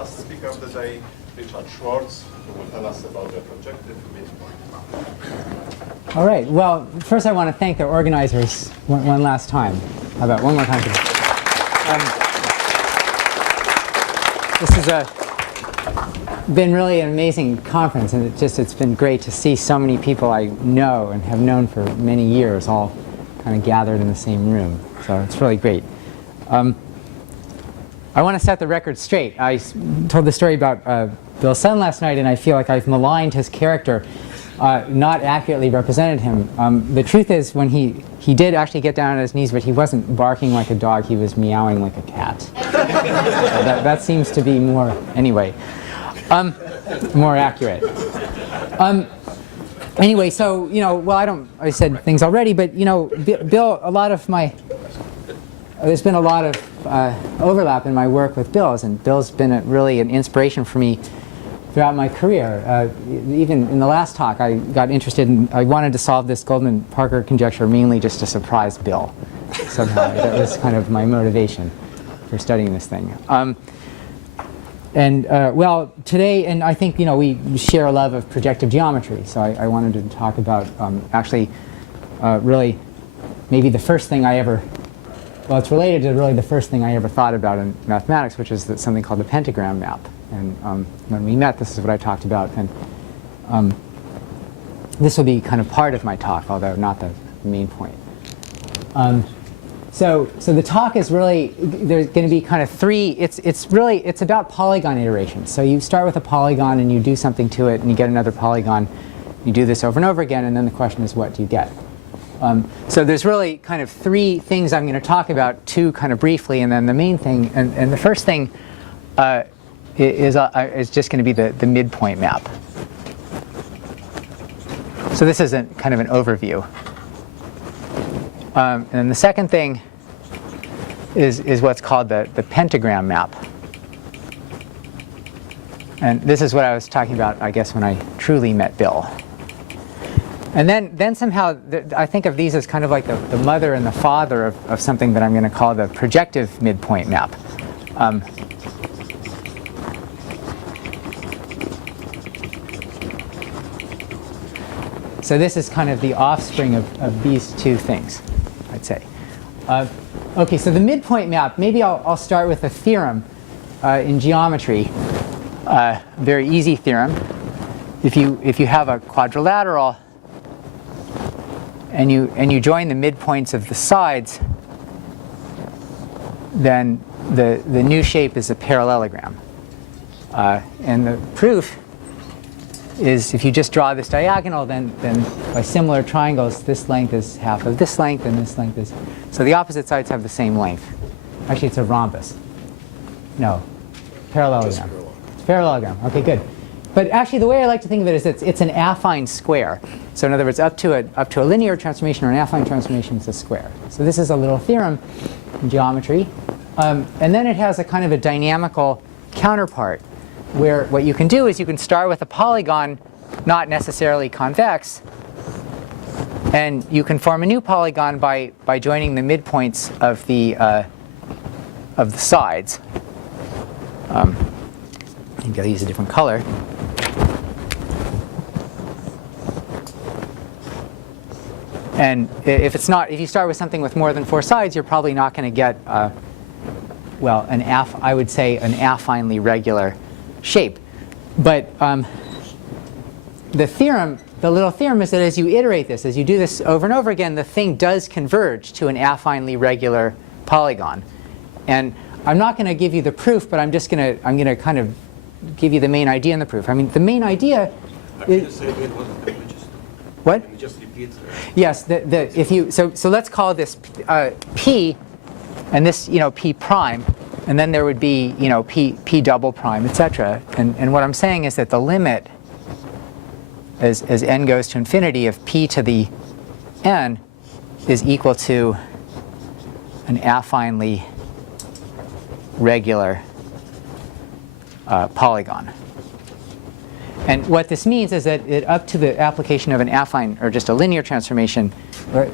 last speaker of the day, Richard Swartz, who will tell us about the projective midpoint map. All right. Well, first I want to thank the organizers one last time. How about one more time? This has been really an amazing conference, and it's been great to see so many people I know and have known for many years all kind of gathered in the same room. So it's really great. I want to set the record straight. I told the story about Bill's son last night, and I feel like I've maligned his character, not accurately represented him. The truth is, when he did actually get down on his knees, but he wasn't barking like a dog, he was meowing like a cat. That seems to be more, anyway, more accurate. Anyway, so, well, I said things already, but, Bill, there's been a lot of overlap in my work with Bill's, and Bill's been really an inspiration for me throughout my career. Even in the last talk, I got interested I wanted to solve this Goldman-Parker conjecture mainly just to surprise Bill somehow. That was kind of my motivation for studying this thing. Well, today, and I think, we share a love of projective geometry, so I wanted to talk about really maybe the first thing I ever, well, it's related to really the first thing I ever thought about in mathematics, which is something called the Pentagram map. And when we met, this is what I talked about. And this will be kind of part of my talk, although not the main point. So the talk is really, there's going to be kind of three, it's about polygon iterations. So you start with a polygon and you do something to it and you get another polygon. You do this over and over again, and then the question is, what do you get? So there's really kind of three things I'm going to talk about, two kind of briefly, and then the main thing. And the first thing is just going to be the midpoint map. So this is kind of an overview. And then the second thing is what's called the pentagram map. And this is what I was talking about, I guess, when I truly met Bill. And then somehow, I think of these as kind of like the mother and the father of something that I'm going to call the projective midpoint map. So this is kind of the offspring of these two things, I'd say. OK, so the midpoint map, maybe I'll start with a theorem in geometry, very easy theorem. If you have a quadrilateral and you join the midpoints of the sides, then the new shape is a parallelogram. And the proof is if you just draw this diagonal, then by similar triangles, this length is half of this length, and this length is. So the opposite sides have the same length. Actually, it's a rhombus. No, parallelogram. It's parallelogram. OK, good. But actually, the way I like to think of it is it's an affine square. So in other words, up to a linear transformation or an affine transformation, it's a square. So this is a little theorem in geometry. And then it has a kind of a dynamical counterpart, where what you can do is you can start with a polygon not necessarily convex, and you can form a new polygon by joining the midpoints of the sides. Maybe I'll use a different color. And if you start with something with more than 4 sides, you're probably not going to get well, I would say an affinely regular shape. But the little theorem is that as you iterate this, as you do this over and over again, the thing does converge to an affinely regular polygon. And I'm not going to give you the proof, but I'm going to kind of give you the main idea in the proof. I mean, the main idea is. What? Can you just repeat? Yes. So let's call this P, and this P prime, and then there would be P double prime, etc. And what I'm saying is that the limit, as n goes to infinity, of P to the n is equal to an affinely regular polygon. And what this means is that up to the application of an affine, or just a linear transformation, or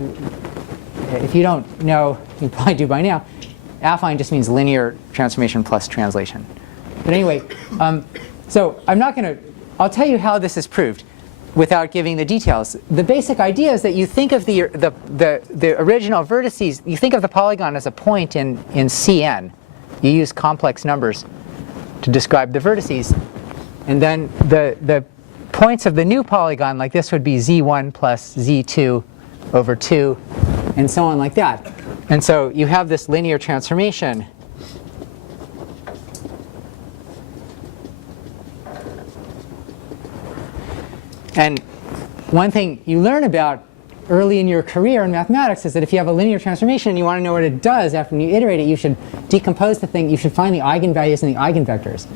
if you don't know, you probably do by now, affine just means linear transformation plus translation. But anyway, so I'm not going to, I'll tell you how this is proved without giving the details. The basic idea is that you think of the original vertices, you think of the polygon as a point in Cn. You use complex numbers to describe the vertices. And then the points of the new polygon, like this, would be z1 plus z2 over 2, and so on like that. And so you have this linear transformation. And one thing you learn about early in your career in mathematics is that if you have a linear transformation and you want to know what it does after you iterate it, you should decompose the thing. You should find the eigenvalues and the eigenvectors.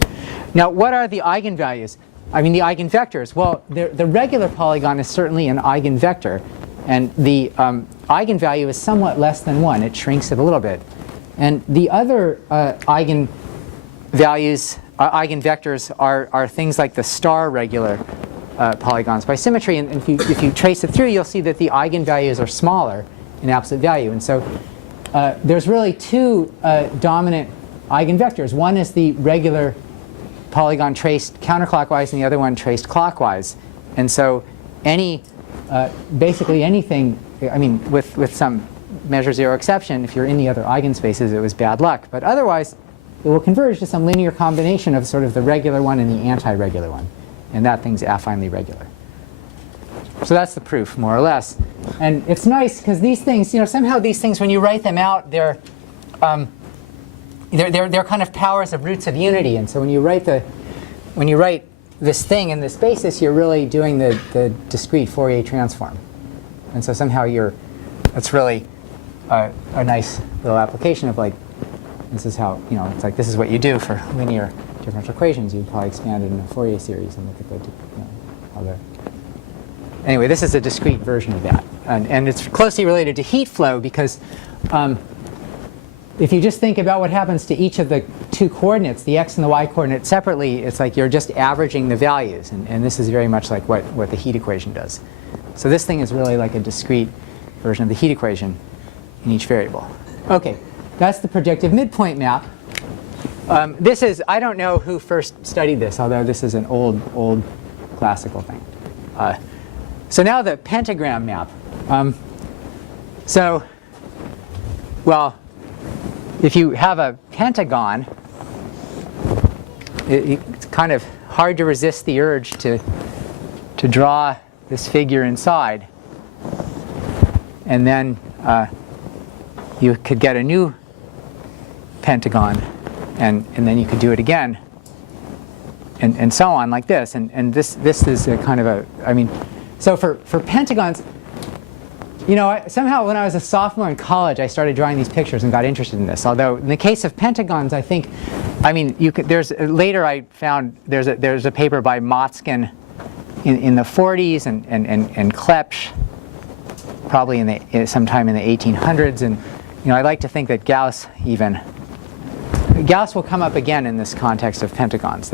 Now, what are the eigenvalues? I mean, the eigenvectors. Well, the regular polygon is certainly an eigenvector. And the eigenvalue is somewhat less than 1. It shrinks it a little bit. And the other eigenvalues, eigenvectors, are things like the star regular polygons by symmetry. And if you trace it through, you'll see that the eigenvalues are smaller in absolute value. And so there's really two dominant eigenvectors. One is the regular polygon traced counterclockwise, and the other one traced clockwise. And so basically anything, I mean, with some measure zero exception, if you're in the other eigenspaces, it was bad luck. But otherwise, it will converge to some linear combination of sort of the regular one and the anti-regular one. And that thing's affinely regular. So that's the proof, more or less. And it's nice because these things, somehow these things, when you write them out, they're kind of powers of roots of unity. And so when you write this thing in this basis, you're really doing the discrete Fourier transform. And so somehow it's really a nice little application of like, this is how, it's like this is what you do for linear differential equations. You'd probably expand it in a Fourier series and look at anyway, this is a discrete version of that. And it's closely related to heat flow because if you just think about what happens to each of the two coordinates, the x and the y coordinate separately, it's like you're just averaging the values. And this is very much like what the heat equation does. So this thing is really like a discrete version of the heat equation in each variable. OK, that's the projective midpoint map. This is, I don't know who first studied this, although this is an old classical thing. So now the pentagram map. Well, if you have a pentagon, it's kind of hard to resist the urge to draw this figure inside. And then you could get a new pentagon, and then you could do it again, and so on like this. And this is a kind of a, I mean, so for pentagons, somehow when I was a sophomore in college, I started drawing these pictures and got interested in this. Although in the case of pentagons, I think, I mean, later I found there's a paper by Motzkin in the 40s and Klepsch probably sometime in the 1800s. And I like to think that Gauss will come up again in this context of pentagons.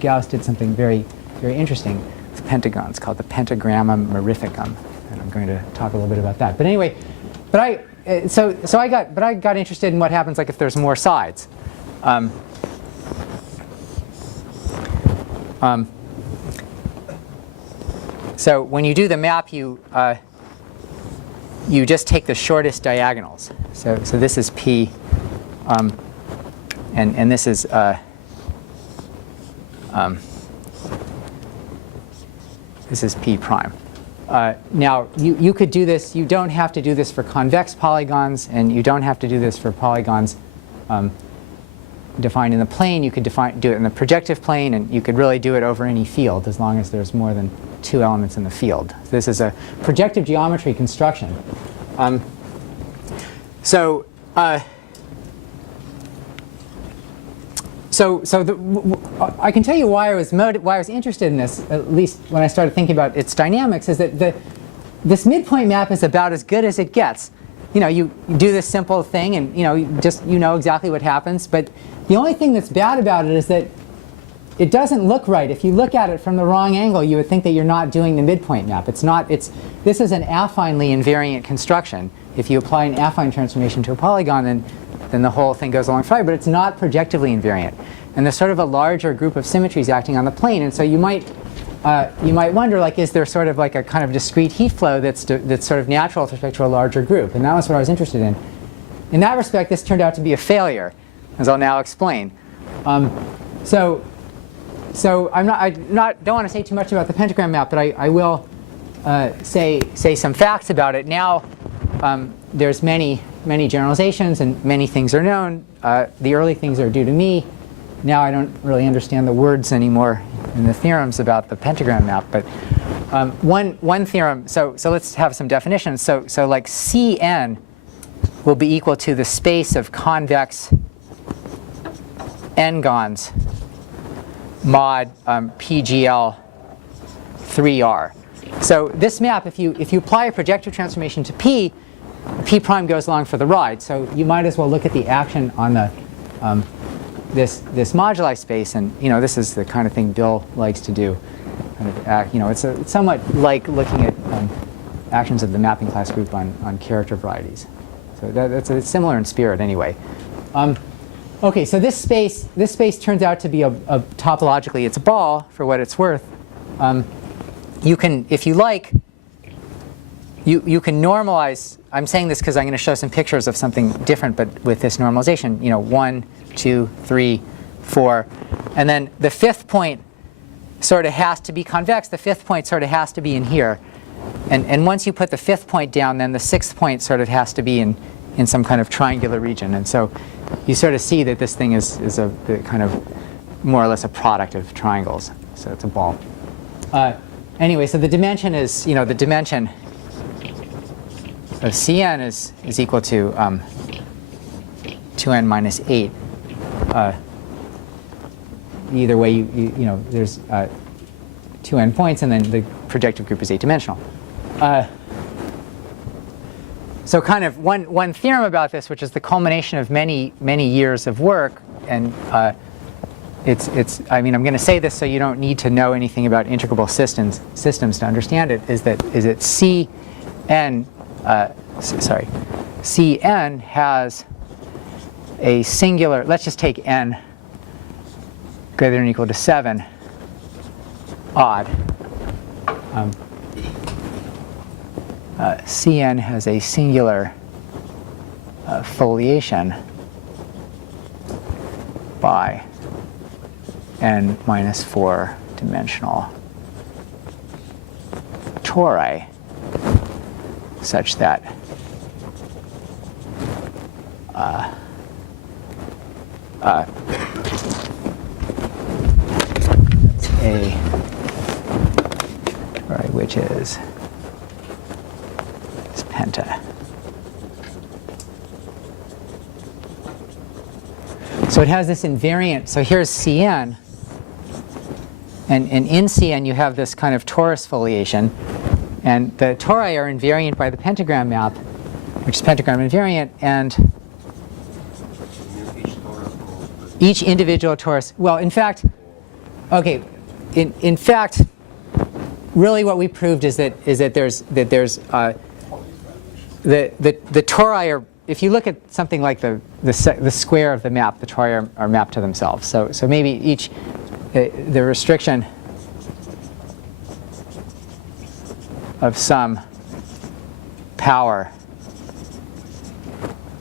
Gauss did something very, very interesting with pentagons called the Pentagram Method. And I'm going to talk a little bit about that. But anyway, I got interested in what happens like if there's more sides. So when you do the map, you just take the shortest diagonals. So this is P, and this is P prime. Now, you could do this. You don't have to do this for convex polygons, and you don't have to do this for polygons defined in the plane. You could do it in the projective plane, and you could really do it over any field as long as there's more than two elements in the field. This is a projective geometry construction. I can tell you why I was interested in this, at least when I started thinking about its dynamics, is that this midpoint map is about as good as it gets. You do this simple thing, and you know exactly what happens. But the only thing that's bad about it is that it doesn't look right. If you look at it from the wrong angle, you would think that you're not doing the midpoint map. It's not. This is an affinely invariant construction. If you apply an affine transformation to a polygon, then then the whole thing goes along fine, but it's not projectively invariant. And there's sort of a larger group of symmetries acting on the plane. And so you might wonder, like, is there sort of like a kind of discrete heat flow that's sort of natural with respect to a larger group? And that was what I was interested in. In that respect, this turned out to be a failure, as I'll now explain. So I don't want to say too much about the pentagram map, but I will say some facts about it. Now, there's many generalizations and many things are known. The early things are due to me. Now I don't really understand the words anymore in the theorems about the pentagram map. But one theorem. So let's have some definitions. So like Cn will be equal to the space of convex n-gons mod PGL 3R. So this map, if you apply a projective transformation to P prime goes along for the ride. So you might as well look at the action on the this moduli space, and this is the kind of thing Bill likes to do. It's somewhat like looking at actions of the mapping class group on character varieties. So it's similar in spirit anyway. Okay, so this space turns out to be a topologically, it's a ball for what it's worth. You can, if you like, you can normalize. I'm saying this because I'm going to show some pictures of something different, but with this normalization, 1, 2, 3, 4, and then the fifth point sort of has to be convex. The fifth point sort of has to be in here, and once you put the fifth point down, then the sixth point sort of has to be in some kind of triangular region, and so you sort of see that this thing is a kind of more or less a product of triangles. So it's a ball. Anyway, so the dimension is, the dimension of Cn is equal to 2n minus 8. Either way, there's 2n points, and then the projective group is 8-dimensional. So kind of one theorem about this, which is the culmination of many years of work, and I'm going to say this so you don't need to know anything about integrable systems to understand it, is that Cn has a singular, let's just take n greater than or equal to 7 odd. Cn has a singular foliation by n minus 4 dimensional tori such that a tori which is penta. So it has this invariant. So here's Cn. And in Cn, you have this kind of torus foliation. And the tori are invariant by the pentagram map, which is pentagram invariant. And each individual torus, well, in fact, okay, in fact, really what we proved is that there's the tori are, if you look at something like the square of the map, the tori are mapped to themselves. So maybe each, the restriction of some power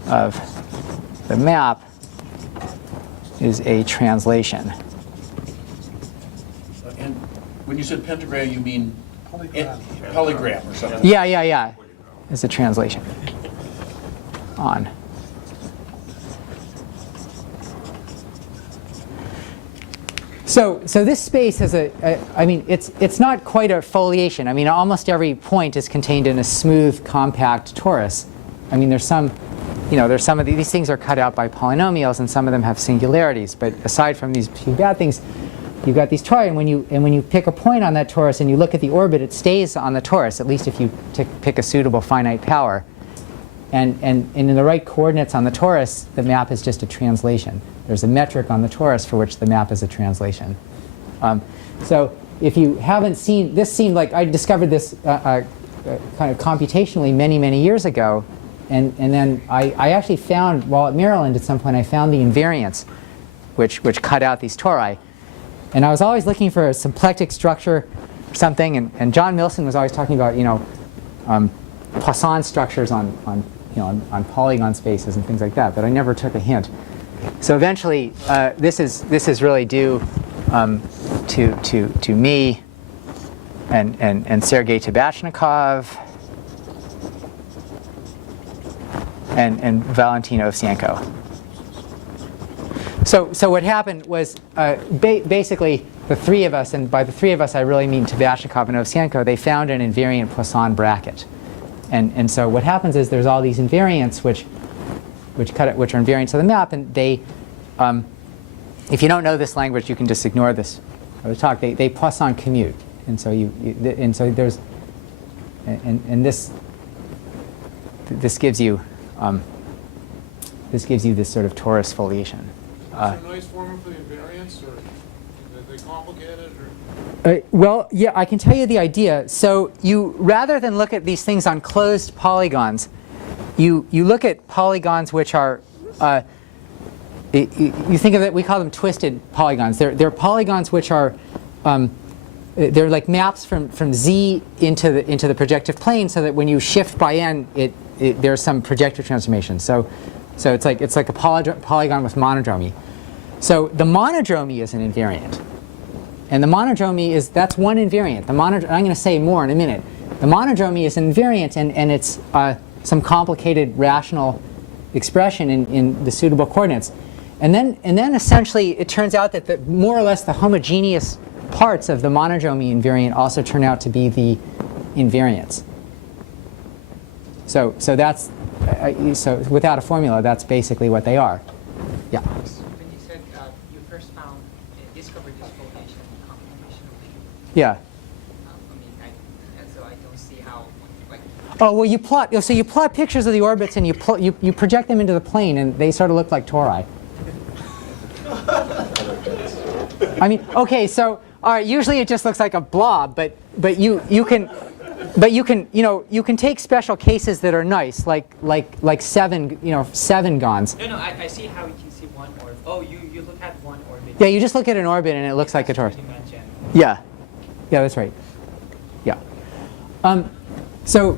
of the map is a translation. And when you said pentagram, you mean polygram or something? Yeah. Is a translation on. So this space has I mean, it's not quite a foliation. I mean, almost every point is contained in a smooth, compact torus. I mean, there's some of these things are cut out by polynomials, and some of them have singularities. But aside from these few bad things, you've got these tori, and when you pick a point on that torus and you look at the orbit, it stays on the torus, at least if you pick a suitable finite power. And in the right coordinates on the torus, the map is just a translation. There's a metric on the torus for which the map is a translation. So if you haven't seen, this seemed like I discovered this kind of computationally many years ago. and then I actually found, while at Maryland at some point, I found the invariants, which cut out these tori. And I was always looking for a symplectic structure or something, and John Milson was always talking about, Poisson structures on polygon spaces and things like that, but I never took a hint. So eventually, this is really due to me and Sergei Tabachnikov and Valentin Ovsienko. So what happened was basically the three of us, and by the three of us I really mean Tabachnikov and Ovsienko, they found an invariant Poisson bracket. And so what happens is there's all these invariants which are invariants of the map, and they, if you don't know this language, you can just ignore this or the talk. They Poisson commute, and so there's, and this gives you this sort of torus foliation. Is there a nice formula for the invariants, or are they complicated? Or? Well, yeah, I can tell you the idea. So you, rather than look at these things on closed polygons, you look at polygons which are, you think of it, we call them twisted polygons. They're polygons which are, they're like maps from Z into the projective plane, so that when you shift by n, there's some projective transformation. So it's like a polygon with monodromy. So the monodromy is an invariant. And the monodromy that's one invariant. I'm going to say more in a minute. The monodromy is an invariant, and it's some complicated rational expression in the suitable coordinates. And then essentially it turns out that more or less the homogeneous parts of the monodromy invariant also turn out to be the invariants. So that's so without a formula, that's basically what they are. Yeah. When you said you first discovered this formation computationally, Yeah. so I don't see how, like. Oh well, you plot pictures of the orbits and you project them into the plane, and they sort of look like tori. I mean, okay, so all right. Usually it just looks like a blob, but you can take special cases that are nice, like seven gons. No, I see how you can see one orbit. Oh, you look at one orbit. Yeah, you just look at an orbit and it looks like a torus. Yeah, that's right. Yeah. So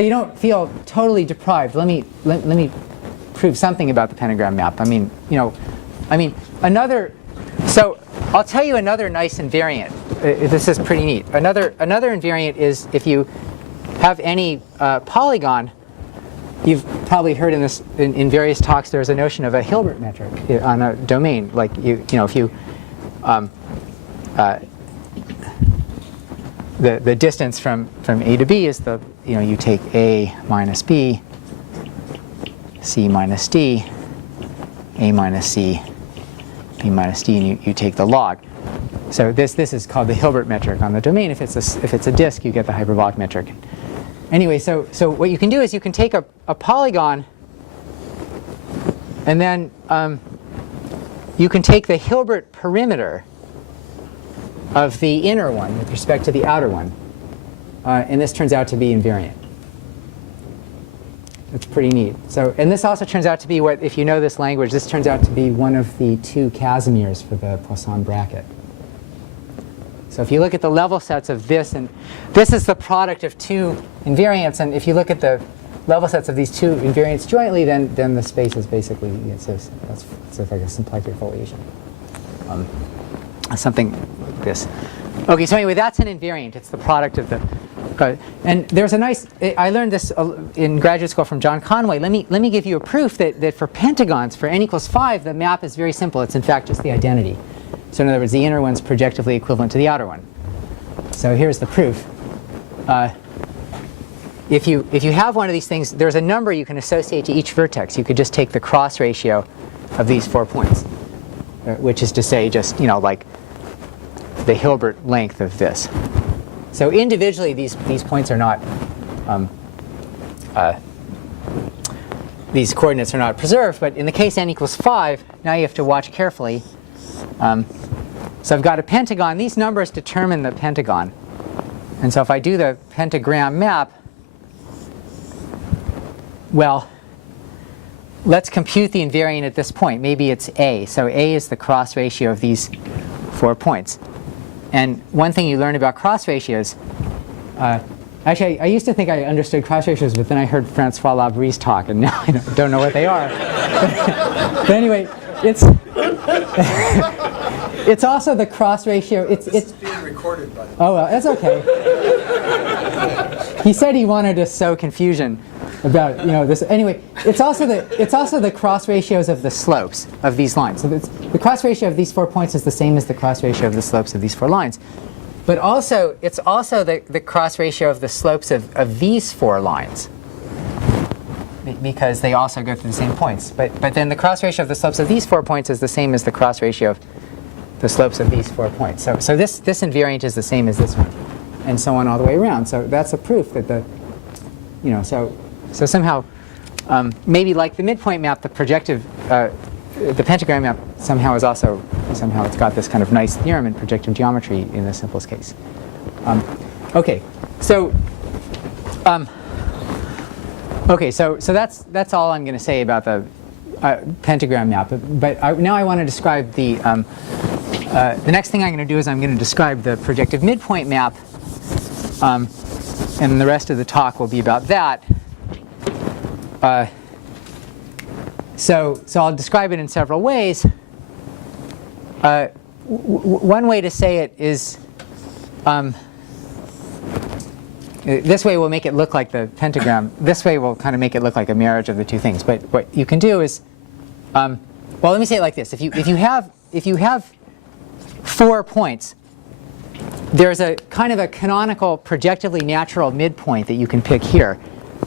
you don't feel totally deprived. Let me prove something about the pentagram map. So I'll tell you another nice invariant. This is pretty neat. Another invariant is if you have any polygon. You've probably heard in various talks. There's a notion of a Hilbert metric on a domain. Like if you the distance from A to B is you take A minus B, C minus D, A minus C, B minus D, and you take the log. So this is called the Hilbert metric on the domain. If it's a disk, you get the hyperbolic metric. Anyway, so what you can do is you can take a polygon, and then you can take the Hilbert perimeter of the inner one with respect to the outer one, and this turns out to be invariant. It's pretty neat. So, and this also turns out to be if you know this language, this turns out to be one of the two Casimirs for the Poisson bracket. So if you look at the level sets of this, and this is the product of two invariants, and if you look at the level sets of these two invariants jointly, then the space is basically it's like a symplectic foliation. Something like this. Okay, so anyway, that's an invariant. It's the product of the. And there's a nice. I learned this in graduate school from John Conway. Let me give you a proof that for pentagons, for n equals 5, the map is very simple. It's in fact just the identity. So in other words, the inner one's projectively equivalent to the outer one. So here's the proof. If you have one of these things, there's a number you can associate to each vertex. You could just take the cross ratio of these 4 points, which is to say just like the Hilbert length of this. So individually, these points are not these coordinates are not preserved. But in the case n equals 5, now you have to watch carefully. So I've got a pentagon. These numbers determine the pentagon. And so if I do the pentagram map, well, let's compute the invariant at this point. Maybe it's A. So A is the cross ratio of these 4 points. And one thing you learn about cross ratios, actually, I used to think I understood cross ratios, but then I heard Francois Labry's talk, and now I don't know what they are. But anyway, it's also the cross ratio. It's being recorded, by the way. Oh, well, that's okay. He said he wanted to sow confusion about this. Anyway, it's also the cross ratios of the slopes of these lines. So the cross ratio of these 4 points is the same as the cross ratio of the slopes of these 4 lines. But also, it's also the cross ratio of the slopes of these 4 lines, because they also go through the same points. But then the cross ratio of the slopes of these 4 points is the same as the cross ratio of the slopes of these 4 points. So this invariant is the same as this one, and so on all the way around. So that's a proof that so somehow, maybe like the midpoint map, the projective, the pentagram map somehow it's got this kind of nice theorem in projective geometry in the simplest case. Okay, so that's all I'm going to say about the pentagram map. But now I want to describe the next thing I'm going to do is I'm going to describe the projective midpoint map, and the rest of the talk will be about that. So I'll describe it in several ways. One way to say it is this way we'll make it look like the pentagram. This way we'll kind of make it look like a marriage of the two things. But what you can do is, well, let me say it like this: if you have 4 points, there's a kind of a canonical projectively natural midpoint that you can pick here.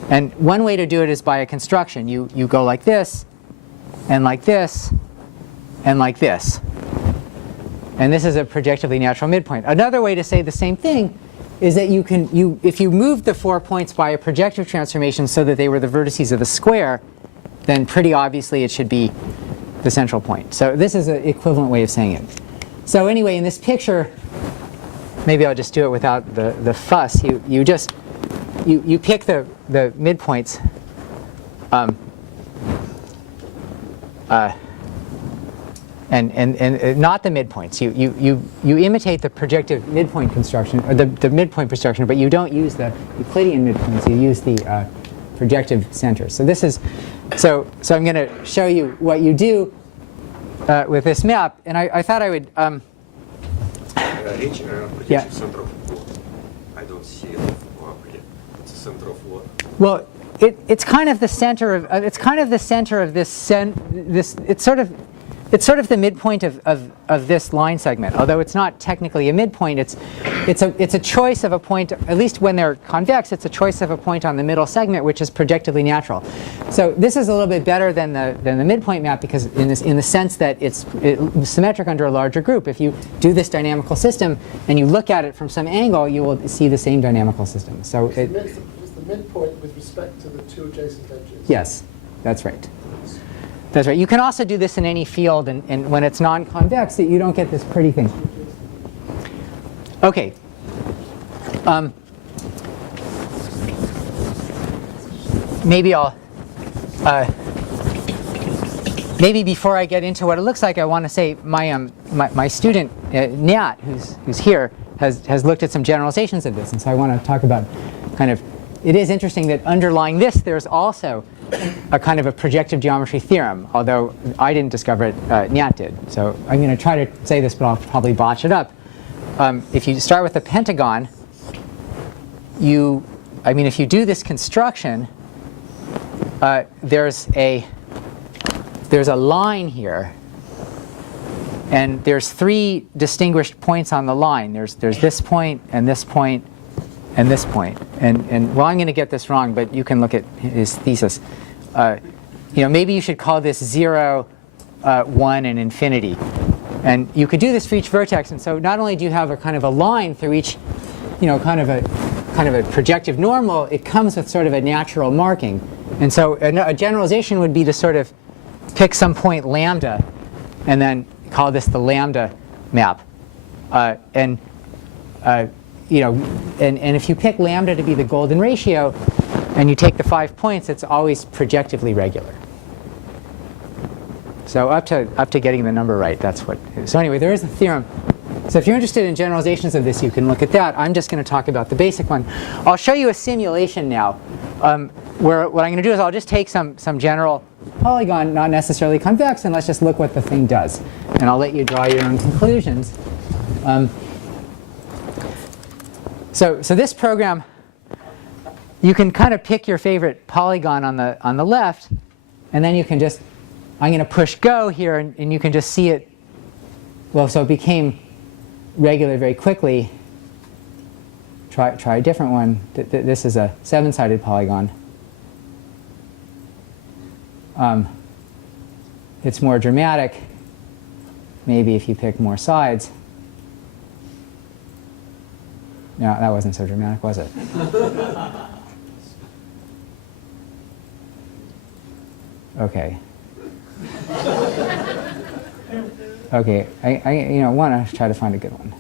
And one way to do it is by a construction. You go like this, and like this, and like this. And this is a projectively natural midpoint. Another way to say the same thing is that if you moved the 4 points by a projective transformation so that they were the vertices of a square, then pretty obviously it should be the central point. So this is an equivalent way of saying it. So anyway, in this picture, maybe I'll just do it without the fuss. You pick the midpoints, and not the midpoints. You imitate the projective midpoint construction, or the midpoint construction, but you don't use the Euclidean midpoints. You use the projective centers. So this is so I'm going to show you what you do with this map, and I thought I would. Yeah. Center of what? I don't see it. It's a center of what? Well, it's kind of the center of this. It's sort of the midpoint of this line segment. Although it's not technically a midpoint, it's a choice of a point. At least when they're convex, it's a choice of a point on the middle segment, which is projectively natural. So this is a little bit better than the midpoint map, because in the sense that it's symmetric under a larger group. If you do this dynamical system and you look at it from some angle, you will see the same dynamical system. So is the midpoint with respect to the 2 adjacent edges? Yes, that's right. That's right. You can also do this in any field, and when it's non-convex, that you don't get this pretty thing. Okay. Maybe before I get into what it looks like, I want to say my student Nat, who's here, has looked at some generalizations of this, and so I want to talk about kind of. It is interesting that underlying this, there's also a kind of a projective geometry theorem, although I didn't discover it, Nat did. So I'm going to try to say this, but I'll probably botch it up. If you start with a pentagon, if you do this construction, there's a line here, and there's 3 distinguished points on the line. There's this point, and this point, and this point. And well, I'm going to get this wrong, but you can look at his thesis. Maybe you should call this 0, 1, and infinity. And you could do this for each vertex. And so not only do you have a kind of a line through each, kind of a projective normal, it comes with sort of a natural marking. And so a generalization would be to sort of pick some point lambda, and then call this the lambda map. And if you pick lambda to be the golden ratio, and you take the 5 points, it's always projectively regular. So up to getting the number right, that's what it is. So anyway, there is a theorem. So if you're interested in generalizations of this, you can look at that. I'm just going to talk about the basic one. I'll show you a simulation now, where what I'm going to do is I'll just take some general polygon, not necessarily convex, and let's just look what the thing does. And I'll let you draw your own conclusions. So this program, you can kind of pick your favorite polygon on the left, and then you can just, I'm going to push go here, and you can just see it. Well, so it became regular very quickly. Try a different one. This is a 7-sided polygon. It's more dramatic, maybe if you pick more sides. No, that wasn't so dramatic, was it? Okay. Okay, I want to try to find a good one.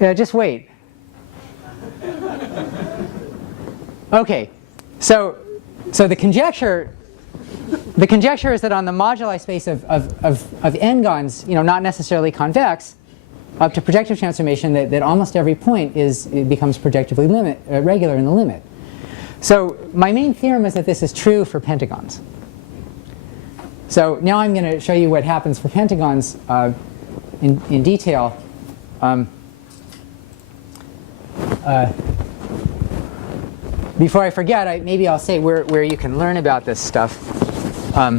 Yeah, just wait. Okay, so the conjecture is that on the moduli space of n-gons, not necessarily convex, up to projective transformation, that almost every point becomes projectively regular in the limit. So my main theorem is that this is true for pentagons. So now I'm going to show you what happens for pentagons in detail. Before I forget, maybe I'll say where you can learn about this stuff. I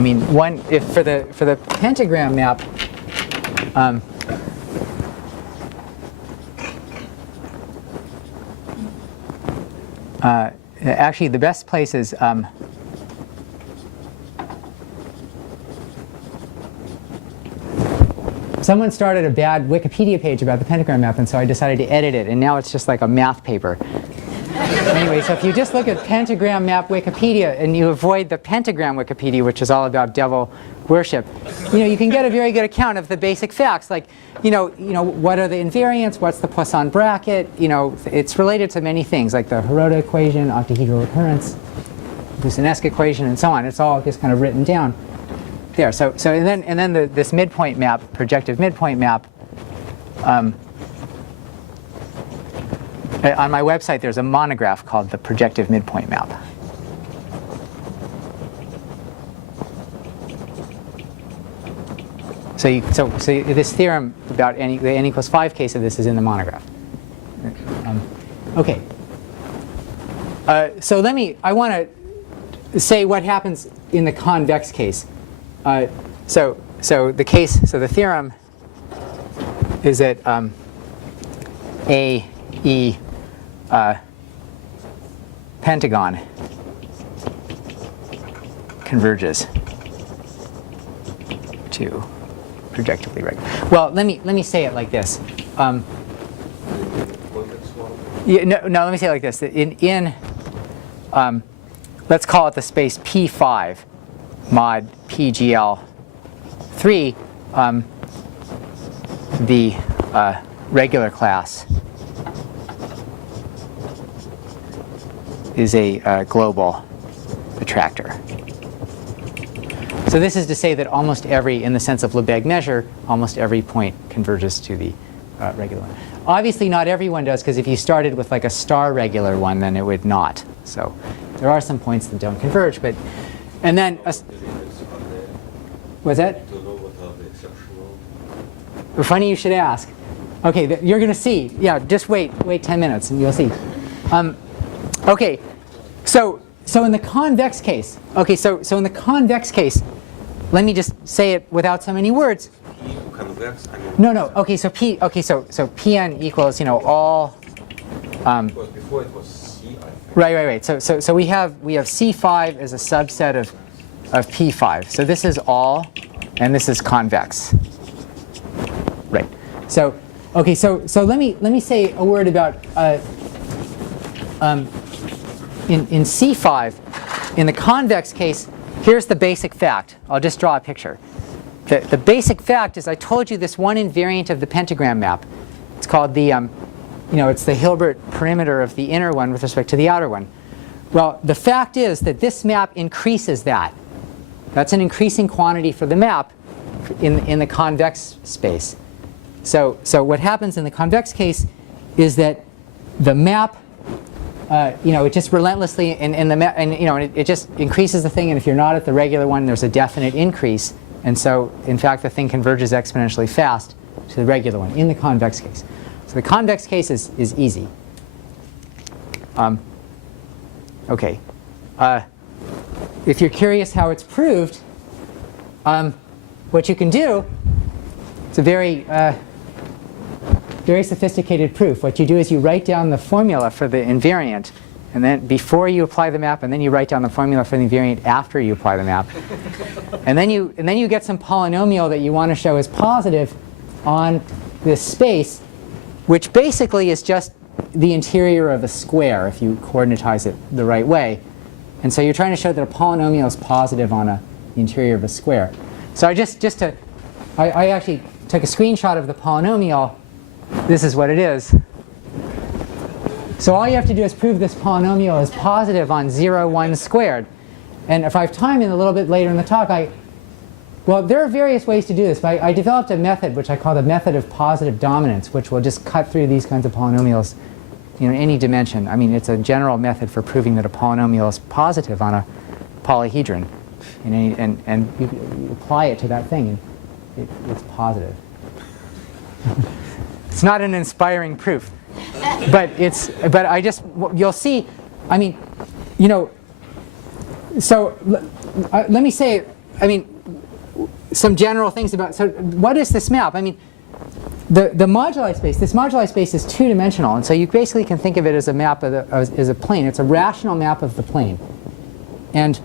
mean, for the pentagram map, actually the best place is someone started a bad Wikipedia page about the pentagram map, and so I decided to edit it, and now it's just like a math paper. Anyway, so if you just look at pentagram map Wikipedia and you avoid the pentagram Wikipedia, which is all about devil worship, you can get a very good account of the basic facts, like what are the invariants, what's the Poisson bracket, it's related to many things like the Hirota equation, octahedral recurrence, Boussinesq equation, and so on. It's all just kind of written down there. And then this midpoint map, projective midpoint map. On my website, there's a monograph called the Projective Midpoint Map. So this theorem about the n equals 5 case of this is in the monograph. Okay. So I want to say what happens in the convex case. So the theorem is that E pentagon converges to projectively regular. Well, let me say it like this. Let me say it like this. Let's call it the space P5 mod PGL3, the regular class is a global attractor. So this is to say that almost every, in the sense of Lebesgue measure, almost every point converges to the regular one. Obviously not everyone does, because if you started with like a star regular one, then it would not. So there are some points that don't converge, but, and then, what's that? Funny you should ask. Okay, you're going to see. Yeah, just wait 10 minutes and you'll see. Okay, so in the convex case, so in the convex case, let me just say it without so many words. Convex? No. Okay, so so Pn equals all. Because before it was C, I think. Right. So we have C5 as a subset of P5. So this is all, and this is convex. Right. So okay. So let me say a word about in C5, in the convex case. Here's the basic fact. I'll just draw a picture. The basic fact is I told you this one invariant of the pentagram map. It's called the it's the Hilbert perimeter of the inner one with respect to the outer one. Well, the fact is that this map increases that. That's an increasing quantity for the map in the convex space. So what happens in the convex case is that the map, it just relentlessly, it just increases the thing. And if you're not at the regular one, there's a definite increase. And so, in fact, the thing converges exponentially fast to the regular one in the convex case. So the convex case is easy. OK. If you're curious how it's proved, what you can do, it's a very sophisticated proof. What you do is you write down the formula for the invariant, and then before you apply the map, and then you write down the formula for the invariant after you apply the map. and then you get some polynomial that you want to show is positive on this space, which basically is just the interior of a square if you coordinatize it the right way. And so you're trying to show that a polynomial is positive on the interior of a square. So I actually took a screenshot of the polynomial. This is what it is. So all you have to do is prove this polynomial is positive on 0, 1 squared. And if I have time in a little bit later in the talk, well, there are various ways to do this. But I developed a method which I call the method of positive dominance, which will just cut through these kinds of polynomials in any dimension. I mean, it's a general method for proving that a polynomial is positive on a polyhedron. And you apply it to that thing, and it's positive. It's not an inspiring proof, but you'll see. I mean, so let me say, some general things about. So what is this map? I mean, the moduli space. This moduli space is two-dimensional, and so you basically can think of it as a map as a plane. It's a rational map of the plane, and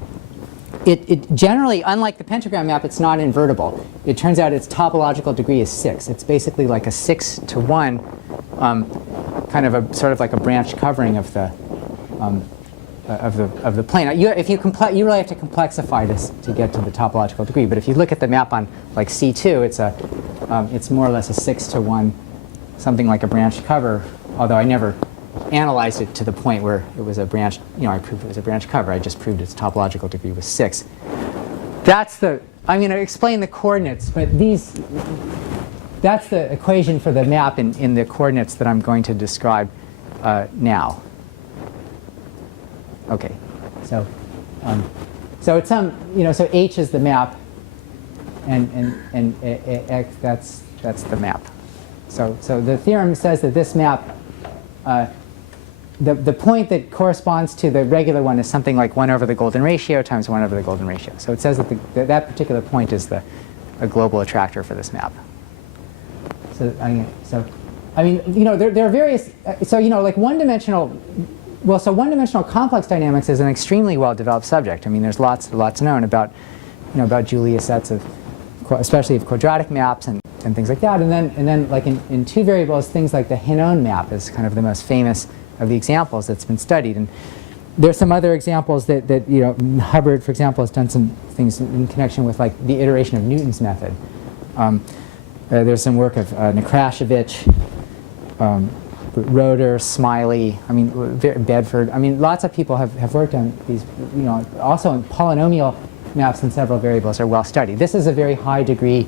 it generally, unlike the pentagram map, it's not invertible. It turns out its topological degree is 6. It's basically like a 6 to 1, kind of a sort of like a branch covering of the plane. You really have to complexify this to get to the topological degree. But if you look at the map on like C2, it's more or less a 6 to 1, something like a branch cover. Although I never analyzed it to the point where it was a branch. I proved it was a branch cover. I just proved its topological degree was 6. I'm going to explain the coordinates, but that's the equation for the map in the coordinates that I'm going to describe now. Okay, so it's so H is the map, and X that's the map. So the theorem says that this map, the point that corresponds to the regular one is something like 1 over the golden ratio times 1 over the golden ratio. So it says that that particular point is a global attractor for this map. So there are various. Like one-dimensional. Well, so one-dimensional complex dynamics is an extremely well-developed subject. I mean, there's lots known about Julia sets of, especially of quadratic maps and things like that. And then like in two variables, things like the Hinone map is kind of the most famous of the examples that's been studied. And there's some other examples that Hubbard, for example, has done some things in connection with like the iteration of Newton's method. There's some work of Nekrasovich, Roeder, Smiley, Bedford. Lots of people have worked on these, also in polynomial maps in several variables are well studied. This is a very high degree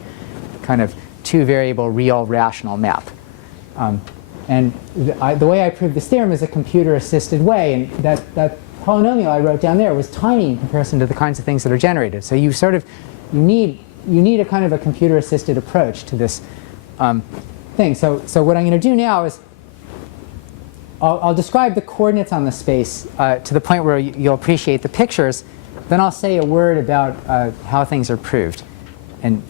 kind of two-variable real rational map. And the way I proved this theorem is a computer-assisted way, and that polynomial I wrote down there was tiny in comparison to the kinds of things that are generated. So you need a kind of a computer-assisted approach to this thing. So what I'm going to do now is I'll describe the coordinates on the space to the point where you'll appreciate the pictures. Then I'll say a word about how things are proved, and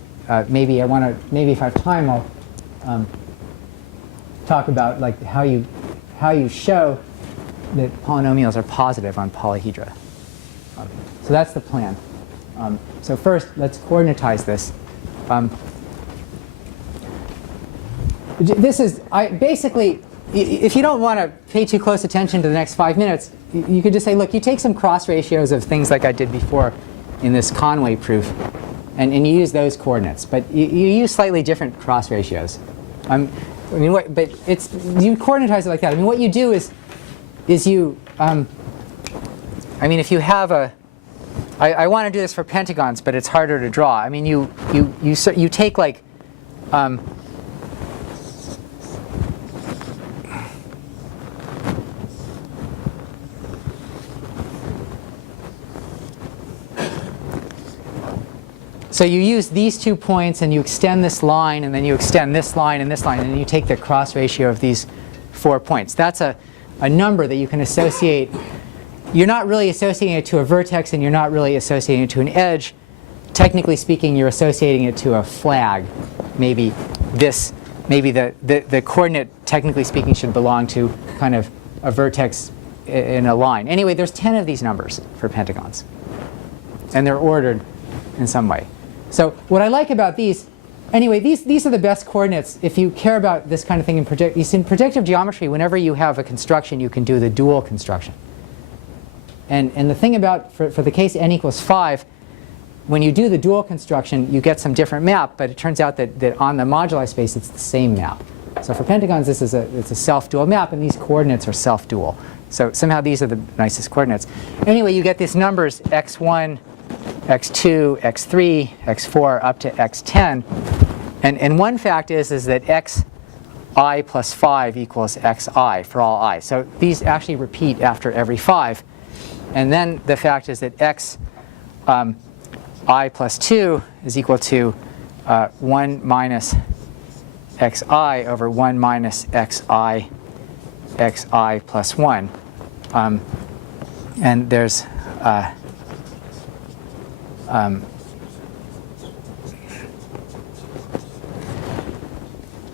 maybe if I have time, I'll talk about like how you show that polynomials are positive on polyhedra. So that's the plan. So first, let's coordinatize this. This is basically. If you don't want to pay too close attention to the next 5 minutes, you could just say, look, you take some cross ratios of things like I did before in this Conway proof, and you use those coordinates. But you use slightly different cross ratios. I mean, but you coordinatize it like that. I mean, what you do is you, I mean, if you have a, I want to do this for pentagons, but it's harder to draw. I mean, you take like, so you use these 2 points and you extend this line and then you extend this line and then you take the cross ratio of these 4 points. That's a number that you can associate. You're not really associating it to a vertex and you're not really associating it to an edge. Technically speaking, you're associating it to a flag. Maybe the coordinate, technically speaking, should belong to kind of a vertex in a line. Anyway, there's 10 of these numbers for pentagons. And they're ordered in some way. So what I like about these, anyway, these are the best coordinates if you care about this kind of thing in projective geometry. Whenever you have a construction, you can do the dual construction. And the thing about, for the case n equals 5, when you do the dual construction, you get some different map, but it turns out that on the moduli space, it's the same map. So for pentagons, it's a self-dual map, and these coordinates are self-dual. So somehow these are the nicest coordinates. Anyway, you get these numbers x1, x2, x3, x4, up to x10. And one fact is that xi plus 5 equals xi for all I. So these actually repeat after every 5. And then the fact is that I plus 2 is equal to 1 minus xi over 1 minus xi plus 1. And there's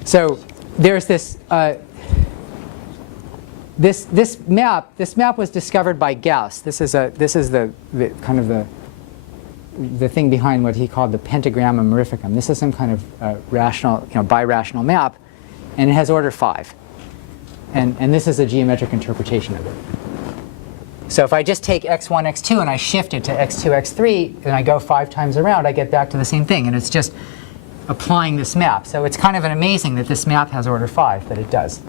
so there's this this map. This map was discovered by Gauss. This is the kind of the thing behind what he called the Pentagram Method. This is some kind of rational, birational map, and it has order 5. And this is a geometric interpretation of it. So if I just take x1, x2, and I shift it to x2, x3, and I go 5 times around, I get back to the same thing. And it's just applying this map. So it's kind of amazing that this map has order 5, but it does.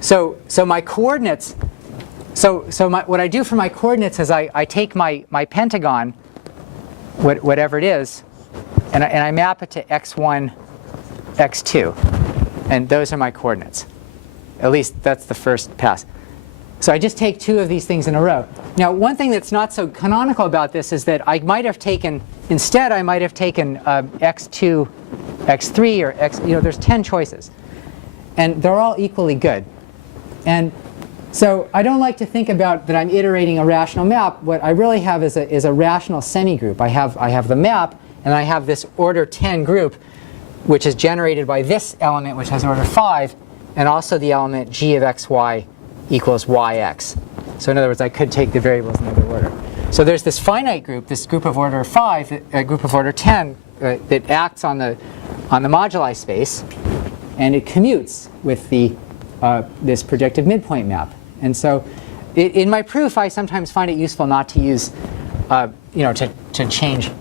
So my coordinates, what I do for my coordinates is I take my pentagon, whatever it is, and I map it to x1, x2. And those are my coordinates. At least that's the first pass. So I just take 2 of these things in a row. Now, one thing that's not so canonical about this is that I might have taken, instead I might have taken x2, x3, or x, there's 10 choices. And they're all equally good. And so I don't like to think about that I'm iterating a rational map. What I really have is a rational semigroup. I have the map, and I have this order 10 group, which is generated by this element, which has order 5, and also the element g of xy equals yx. So in other words, I could take the variables in other order. So there's this finite group, this group of order 5, a group of order 10, that acts on the moduli space, and it commutes with this projective midpoint map. And so in my proof, I sometimes find it useful not to use, to change.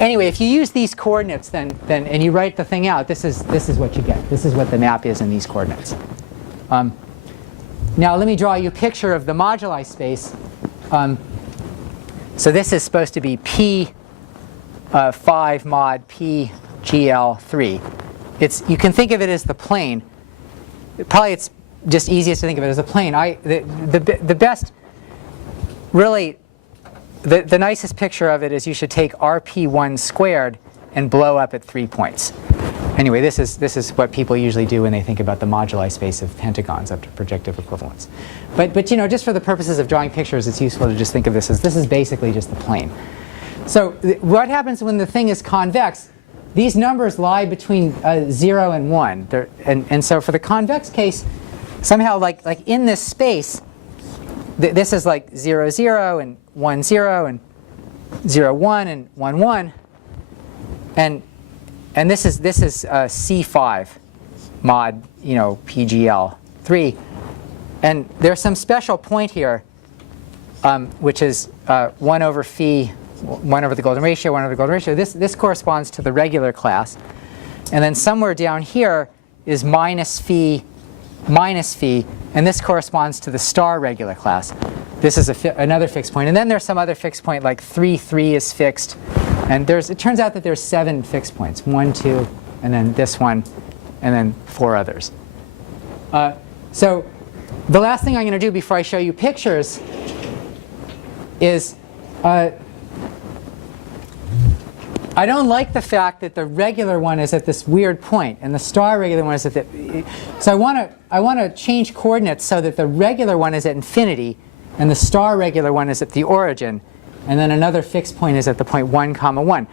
Anyway, if you use these coordinates, then and you write the thing out, this is what you get. This is what the map is in these coordinates. Now let me draw you a picture of the moduli space. So this is supposed to be P 5 mod P GL3. You can think of it as the plane. Probably it's just easiest to think of it as a plane. The best, really, the nicest picture of it is you should take RP1 squared and blow up at 3 points. Anyway, this is what people usually do when they think about the moduli space of pentagons up to projective equivalence. But just for the purposes of drawing pictures, it's useful to just think of this is basically just the plane. So what happens when the thing is convex? These numbers lie between 0 and 1. And so for the convex case, somehow like in this space, this is like 0, 0 and 1, 0 and 0, 1 and 1, 1. And this is C5 mod PGL3. And there's some special point here, which is 1 over phi, 1 over the golden ratio, 1 over the golden ratio. This corresponds to the regular class. And then somewhere down here, is minus phi, and this corresponds to the star regular class. This is another fixed point. And then there's some other fixed point, like 3, 3 is fixed. And it turns out that there's 7 fixed points, 1, 2, and then this one, and then 4 others. So the last thing I'm going to do before I show you pictures is I don't like the fact that the regular one is at this weird point and the star regular one is at the. So I want to change coordinates so that the regular one is at infinity and the star regular one is at the origin, and then another fixed point is at the point 1, 1.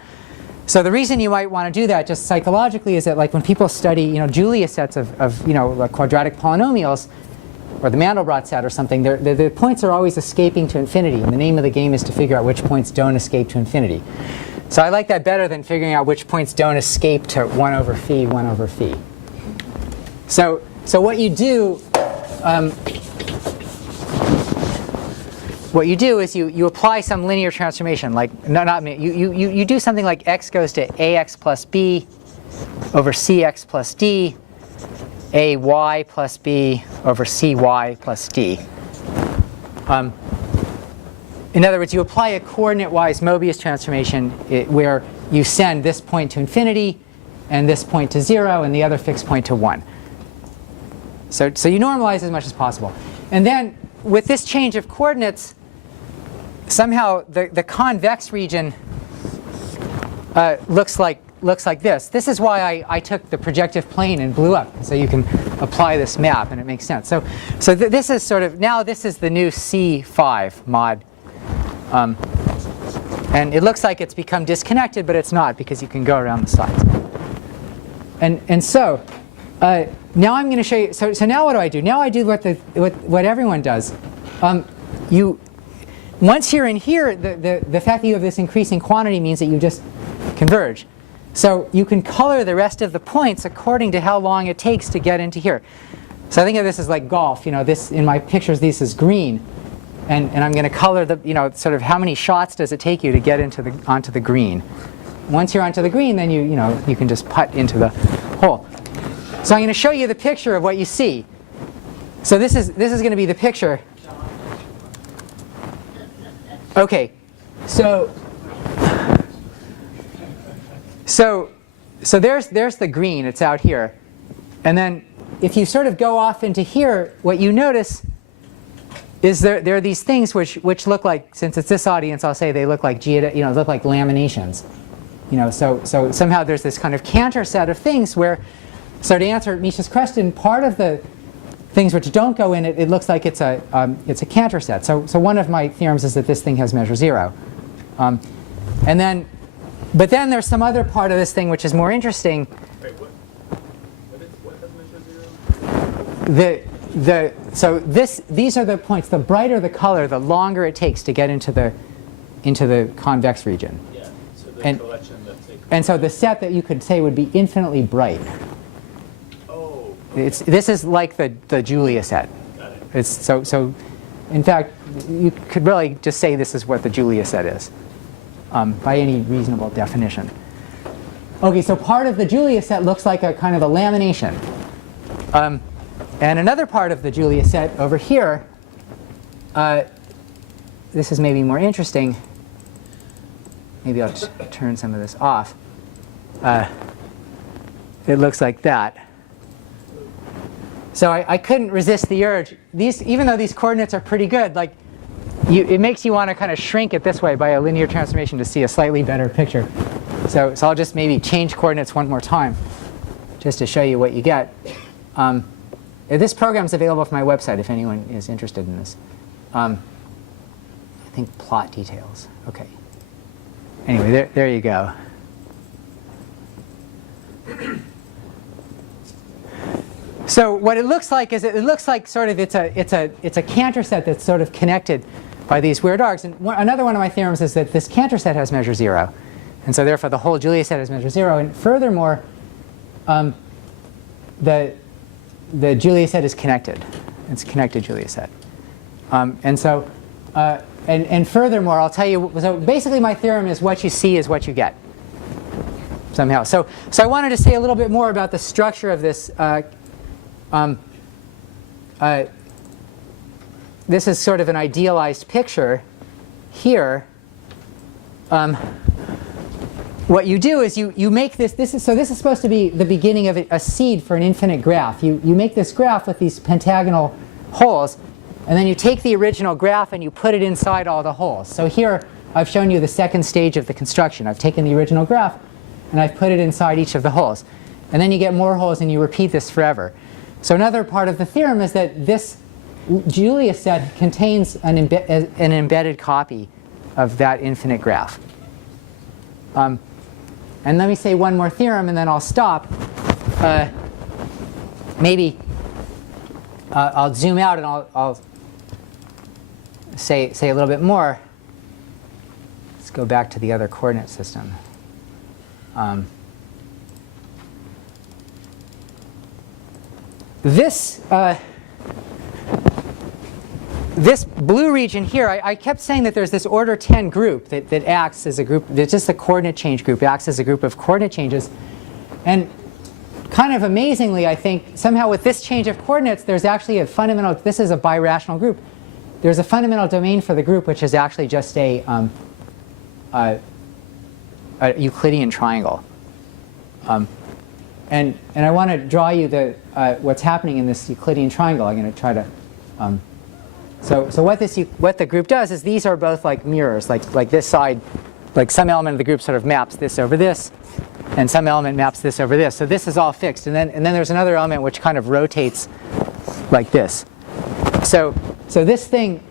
So the reason you might want to do that just psychologically is that, like, when people study, Julia sets of like quadratic polynomials, or the Mandelbrot set or something, the points are always escaping to infinity, and the name of the game is to figure out which points don't escape to infinity. So I like that better than figuring out which points don't escape to 1 over phi, 1 over phi. So what you do is you apply some linear transformation, like you do something like x goes to ax plus b over cx plus d, ay plus b over cy plus d. In other words, you apply a coordinate-wise Mobius transformation where you send this point to infinity and this point to 0 and the other fixed point to 1. So you normalize as much as possible. And then with this change of coordinates, somehow the convex region looks like this. This is why I took the projective plane and blew up, so you can apply this map and it makes sense. So this is sort of, now this is the new C5 mod. And it looks like it's become disconnected, but it's not, because you can go around the sides. And so now I'm going to show you. So now what do? Now I do what everyone does. Once you're in here, the fact that you have this increasing quantity means that you just converge. So you can color the rest of the points according to how long it takes to get into here. So I think of this as like golf. This in my pictures, this is green. And I'm going to color the, sort of how many shots does it take you to get onto the green. Once you're onto the green, then you can just putt into the hole. So I'm going to show you the picture of what you see. So this is going to be the picture. Okay, so there's the green. It's out here, and then if you sort of go off into here, what you notice is there are these things which look like, since it's this audience, I'll say they look like look like laminations. So somehow there's this kind of Cantor set of things where, so to answer Misha's question, part of the things which don't go in it looks like it's a Cantor set. So one of my theorems is that this thing has measure 0. But then there's some other part of this thing which is more interesting. Wait, what has measure 0? So these are the points. The brighter the color, the longer it takes to get into the convex region. Yeah, so the collection that takes. And so the set that you could say would be infinitely bright. Oh. This is like the Julia set. Got it. It's so. In fact, you could really just say this is what the Julia set is, by any reasonable definition. Okay, so part of the Julia set looks like a kind of a lamination. And another part of the Julia set over here, this is maybe more interesting. Maybe I'll just turn some of this off. It looks like that. So I couldn't resist the urge. Even though these coordinates are pretty good, like it makes you want to kind of shrink it this way by a linear transformation to see a slightly better picture. So I'll just maybe change coordinates one more time, just to show you what you get. This program is available from my website if anyone is interested in this. I think plot details. OK. Anyway, there you go. So what it looks like is it looks like sort of it's a Cantor set that's sort of connected by these weird arcs. And another one of my theorems is that this Cantor set has measure 0, and so therefore the whole Julia set has measure 0. And furthermore, the Julia set is connected. It's a connected Julia set. And furthermore, I'll tell you, so basically my theorem is what you see is what you get. somehow. So I wanted to say a little bit more about the structure of this. This is sort of an idealized picture here. What you do is you make this is supposed to be the beginning of a seed for an infinite graph. You make this graph with these pentagonal holes, and then you take the original graph and you put it inside all the holes. So here I've shown you the second stage of the construction. I've taken the original graph and I've put it inside each of the holes. And then you get more holes and you repeat this forever. So another part of the theorem is that this Julius set contains an embedded copy of that infinite graph. And let me say one more theorem and then I'll stop. Maybe I'll zoom out and I'll say a little bit more. Let's go back to the other coordinate system. This blue region here, I kept saying that there's this order 10 group that acts as a group, that's just a coordinate change group, acts as a group of coordinate changes. And kind of amazingly, I think, somehow with this change of coordinates, there's actually a fundamental, this is a birational group. There's a fundamental domain for the group, which is actually just a Euclidean triangle. And I want to draw you what's happening in this Euclidean triangle. I'm going to try to. So what the group does is these are both like mirrors, like this side, like some element of the group sort of maps this over this, and some element maps this over this. So this is all fixed, and then there's another element which kind of rotates like this. So this thing,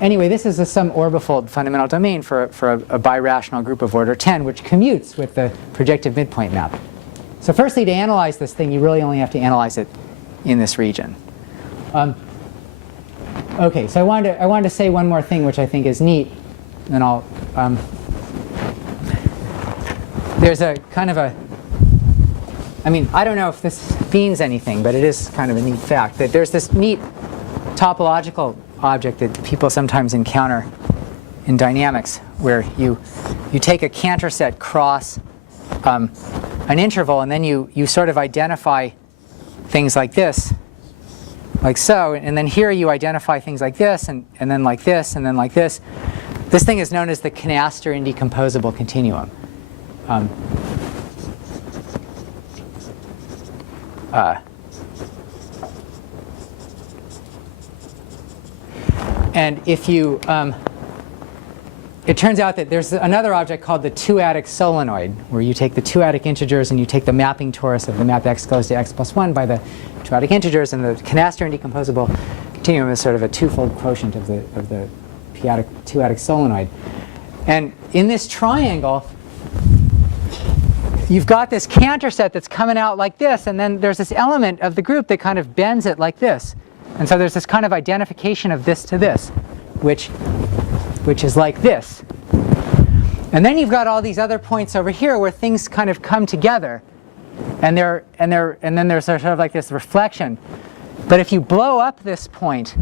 anyway, this is some orbifold fundamental domain for a birational group of order 10, which commutes with the projective midpoint map. So firstly, to analyze this thing, you really only have to analyze it in this region. OK, so I wanted to say one more thing, which I think is neat. And I'll there's a kind of a, I mean, I don't know if this means anything, but it is kind of a neat fact that there's this neat topological object that people sometimes encounter in dynamics, where you take a Cantor set cross an interval, and then you sort of identify things like this, like so, and then here you identify things like this, and then like this, and then like this. This thing is known as the canaster indecomposable continuum. And if you, it turns out that there's another object called the two-adic solenoid, where you take the two-adic integers and you take the mapping torus of the map x goes to x plus 1 by the two-adic integers, and the canaster indecomposable continuum is sort of a twofold quotient of the two-adic solenoid. And in this triangle, you've got this Cantor set that's coming out like this, and then there's this element of the group that kind of bends it like this. And so there's this kind of identification of this to this, which is like this. And then you've got all these other points over here where things kind of come together, and then there's sort of like this reflection. But if you blow up this point,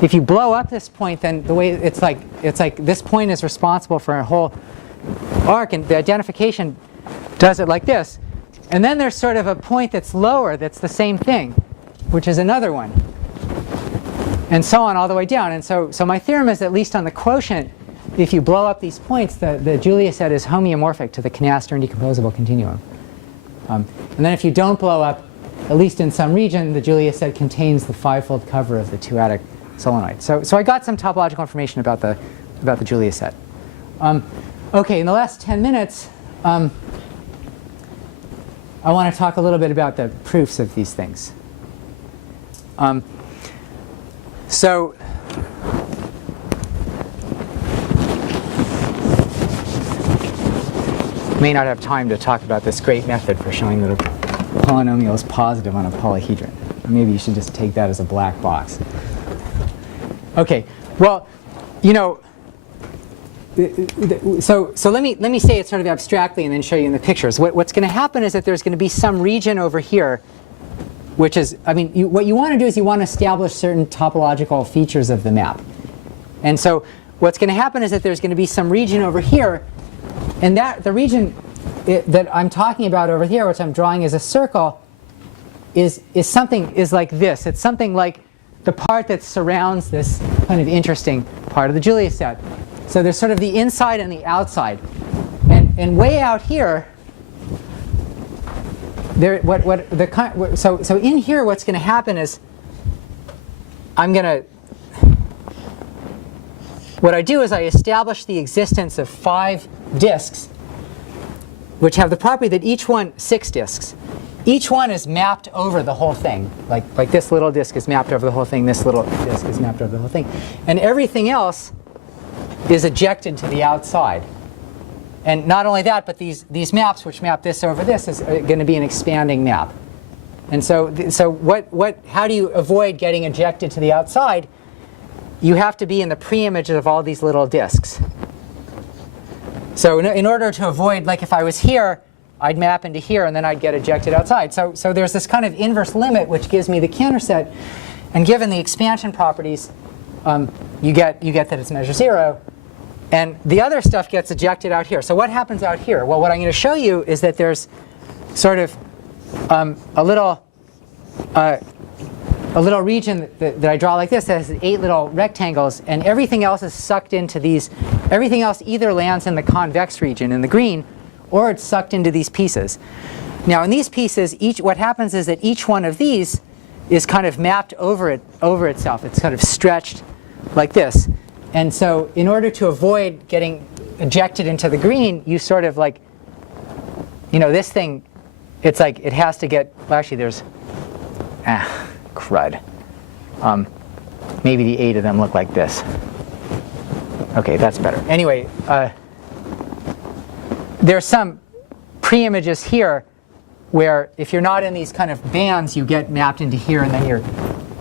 then the way it's like this point is responsible for a whole arc, and the identification does it like this. And then there's sort of a point that's lower that's the same thing, which is another one. And so on all the way down. And so my theorem is, at least on the quotient, if you blow up these points, the Julius set is homeomorphic to the canaster indecomposable continuum. And then if you don't blow up, at least in some region, the Julius set contains the fivefold cover of the two-adic solenoid. So I got some topological information about the Julius set. OK, in the last 10 minutes, I want to talk a little bit about the proofs of these things. So may not have time to talk about this great method for showing that a polynomial is positive on a polyhedron. Maybe you should just take that as a black box. OK, well, you know, so let me say it sort of abstractly and then show you in the pictures. What's going to happen is that there's going to be some region over here, which is, I mean, what you want to do is you want to establish certain topological features of the map. And so what's going to happen is that there's going to be some region over here, and that the region that I'm talking about over here, which I'm drawing as a circle, is like this. It's something like the part that surrounds this kind of interesting part of the Julia set. So there's sort of the inside and the outside. And way out here, so in here what's going to happen is what I do is I establish the existence of 5 disks, which have the property that each one, 6 disks, each one is mapped over the whole thing. Like this little disk is mapped over the whole thing, this little disk is mapped over the whole thing. And everything else is ejected to the outside. And not only that, but these maps, which map this over this, is going to be an expanding map. And so how do you avoid getting ejected to the outside? You have to be in the pre-images of all these little disks. So in order to avoid, like if I was here, I'd map into here, and then I'd get ejected outside. So there's this kind of inverse limit, which gives me the Cantor set. And given the expansion properties, you get that it's measure 0. And the other stuff gets ejected out here. So what happens out here? Well, what I'm going to show you is that there's sort of a little region that I draw like this that has 8 little rectangles, and everything else is sucked into these. Everything else either lands in the convex region in the green, or it's sucked into these pieces. Now in these pieces, what happens is that each one of these is kind of mapped over itself. It's kind of stretched like this. And so in order to avoid getting ejected into the green, you sort of like, this thing, it's like it has to get, well actually there's, crud. Maybe the 8 of them look like this. OK, that's better. Anyway, there's some pre-images here where if you're not in these kind of bands, you get mapped into here and then you're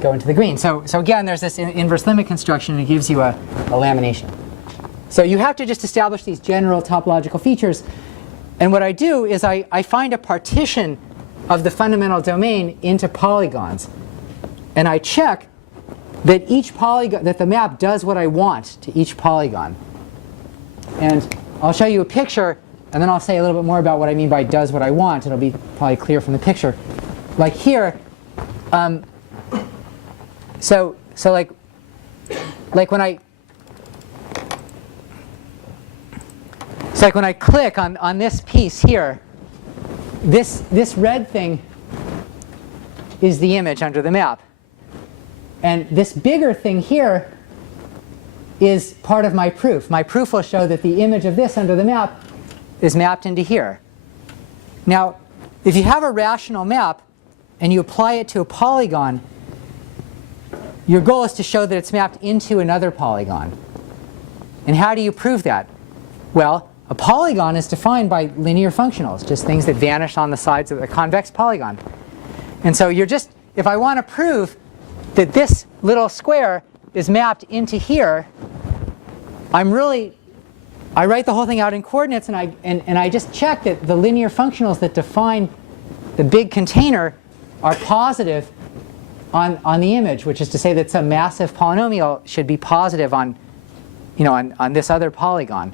go into the green. So again, there's this inverse limit construction, and it gives you a lamination. So you have to just establish these general topological features. And what I do is I find a partition of the fundamental domain into polygons. And I check that each polygon, that the map does what I want to each polygon. And I'll show you a picture, and then I'll say a little bit more about what I mean by does what I want. It'll be probably clear from the picture. Like here, so like when I click on this piece here, this red thing is the image under the map. And this bigger thing here is part of my proof. My proof will show that the image of this under the map is mapped into here. Now, if you have a rational map and you apply it to a polygon, your goal is to show that it's mapped into another polygon. And how do you prove that? Well, a polygon is defined by linear functionals, just things that vanish on the sides of a convex polygon. And so if I want to prove that this little square is mapped into here, I write the whole thing out in coordinates, and I just check that the linear functionals that define the big container are positive on the image, which is to say that some massive polynomial should be positive on this other polygon.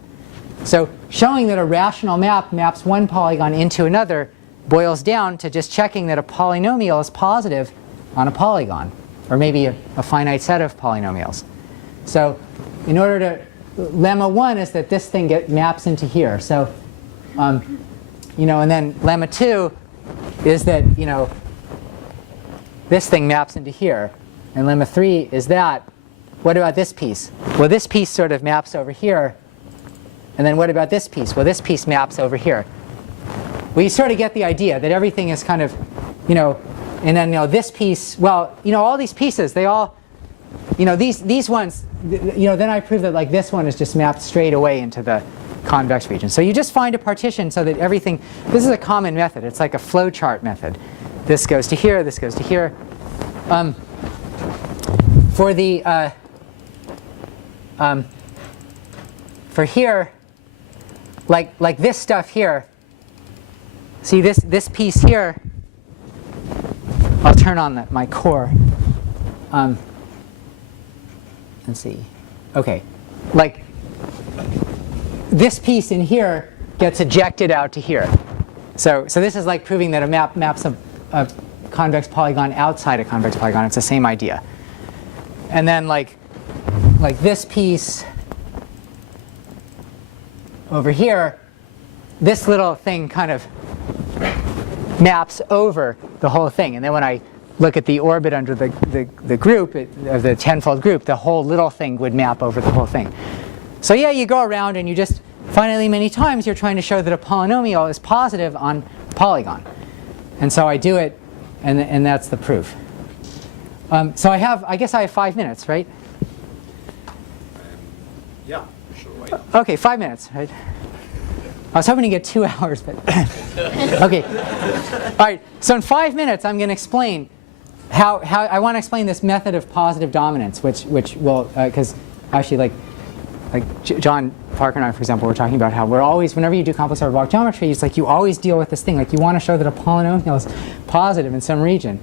So showing that a rational map maps one polygon into another boils down to just checking that a polynomial is positive on a polygon, or maybe a finite set of polynomials. So in order to, lemma 1 is that this thing maps into here. So and then lemma 2 is that this thing maps into here. And lemma 3 is that. What about this piece? Well, this piece sort of maps over here. And then what about this piece? Well, this piece maps over here. Well, you sort of get the idea that everything is kind of, and then this piece, well, all these pieces, they all, these ones, then I prove that like this one is just mapped straight away into the convex region. So you just find a partition so that everything, this is a common method. It's like a flowchart method. This goes to here, this goes to here. For here, like this stuff here, see this piece here, I'll turn on my core. Let's see. OK. Like this piece in here gets ejected out to here. So this is like proving that a map maps a convex polygon outside a convex polygon. It's the same idea. And then like this piece over here, this little thing kind of maps over the whole thing. And then when I look at the orbit under the group, of the tenfold group, the whole little thing would map over the whole thing. So yeah, you go around and you just, finally many times, you're trying to show that a polynomial is positive on a polygon. And so I do it, and that's the proof. So I guess I have 5 minutes, right? Yeah, sure. Why not? Okay, 5 minutes, right? I was hoping to get 2 hours, but okay. All right, so in 5 minutes, I'm going to explain how I want to explain this method of positive dominance, which will, because actually like John Parker and I, for example, were talking about how we're always, whenever you do complex hyperbolic geometry, it's like you always deal with this thing. Like you want to show that a polynomial is positive in some region.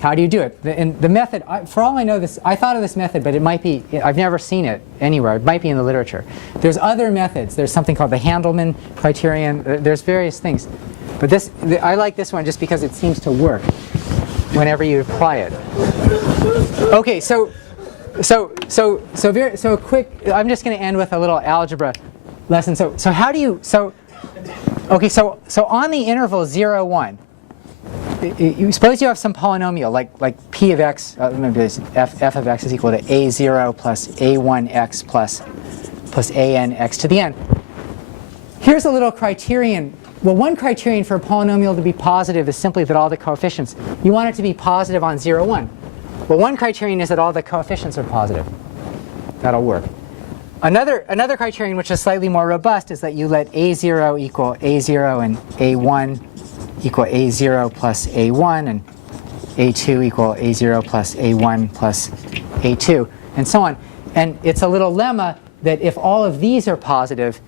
How do you do it? The method, for all I know, I thought of this method, but it might be, I've never seen it anywhere. It might be in the literature. There's other methods. There's something called the Handelman criterion. There's various things. But I like this one just because it seems to work whenever you apply it. Okay, so quick, I'm just going to end with a little algebra lesson. So how do you, okay, so on the interval 0, 1, you suppose you have some polynomial like p of x, maybe f of x is equal to a0 plus a1x plus anx to the n. Here's a little criterion. Well, one criterion for a polynomial to be positive is simply that all the coefficients, you want it to be positive on 0, 1. Well, one criterion is that all the coefficients are positive. That'll work. Another criterion, which is slightly more robust, is that you let a0 equal a0 and a1 equal a0 plus a1 and a2 equal a0 plus a1 plus a2 and so on. And it's a little lemma that if all of these are positive,